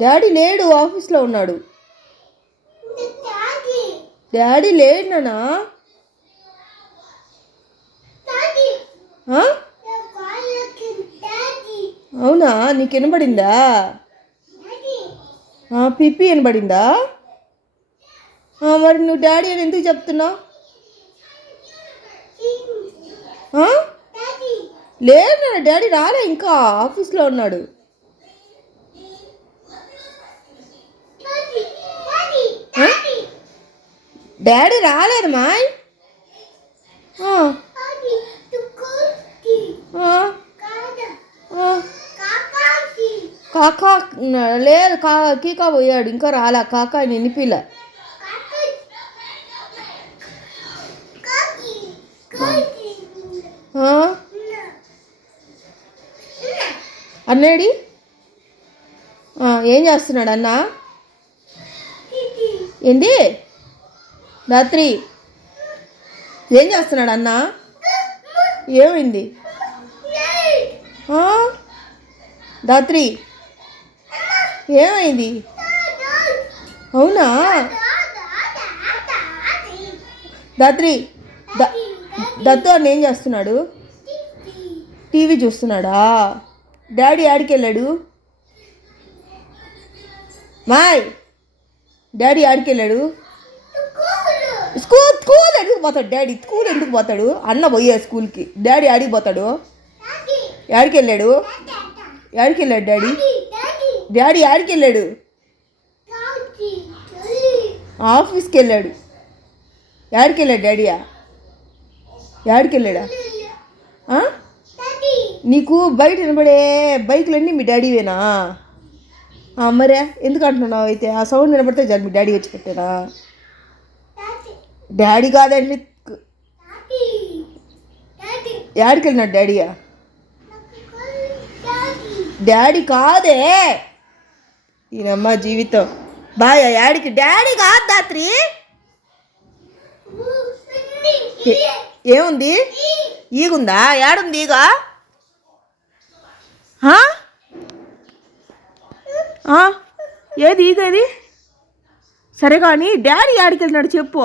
Daddy లేడు ఆఫీస్లో ఉన్నాడు. డాడీ లేడు నానా అవునా? నీకు వినబడిందా? పిప్పి వినబడిందా? మరి నువ్వు డాడీ అని ఎందుకు చెప్తున్నావు? లేదు లేడు నాన్న డాడీ రాలే ఇంకా ఆఫీస్లో ఉన్నాడు ఆ? డాడీ రాలేదు మాయ్. కాకా లేదు కా కీకా పోయాడు ఇంకా రాలా. కాకా నినిపిల అన్నాడి ఏం చేస్తున్నాడు అన్న? ఏంది? రాత్రి ఏం చేస్తున్నాడు అన్న? ఏమైంది? రాత్రి ఏమైంది? అవునా? రాత్రి దత్తు అన్న ఏం చేస్తున్నాడు? టీవీ చూస్తున్నాడా? డాడీ ఆడికి వెళ్ళాడు? మాయ్! డాడీ ఆడికి వెళ్ళాడు? స్కూల్ స్కూల్ ఎందుకు పోతాడు డాడీ? స్కూల్ ఎందుకు పోతాడు? అన్న పోయే స్కూల్కి. డాడీ ఆడికి పోతాడు? ఆడికి వెళ్ళాడు? ఆడికి వెళ్ళాడు డాడీ? డాడీ ఆడికి వెళ్ళాడు? ఆఫీస్కి వెళ్ళాడు. ఆడికి వెళ్ళాడు డాడీయా ఆడికి వెళ్ళాడా? నీకు బయట వినబడే బైకులన్నీ మీ డాడీవేనా? మరే ఎందుకు అంటున్నావు అయితే? ఆ సౌండ్ వినబడితే చాలు మీ డాడీ వచ్చి పెట్టారా? డాడీ కాదండి. యాడికి వెళ్ళినాడు డాడీయా? డాడీ కాదే. ఈయనమ్మ జీవితం. బాయ్ యాడికి? డాడీ కాదు దాత్రి. ఏముంది? ఈగుందా? ఏడుంది ఈగ? ఏది ఈగ ఏది సరే కానీ డాడీ ఆడికి వెళ్ళినాడు చెప్పు.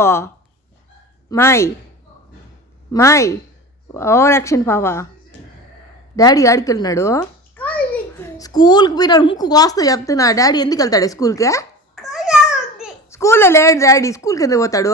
మాయ్ మాయ్ ఓ యాక్షన్ పావా డాడీ ఆడికి వెళ్ళినాడు. స్కూల్కి పోయినాడు. ముక్కు కోస్తా చెప్తున్నా. డాడీ ఎందుకు వెళ్తాడు స్కూల్కి స్కూల్లో లేడు డాడీ స్కూల్కి ఎందుకు పోతాడు?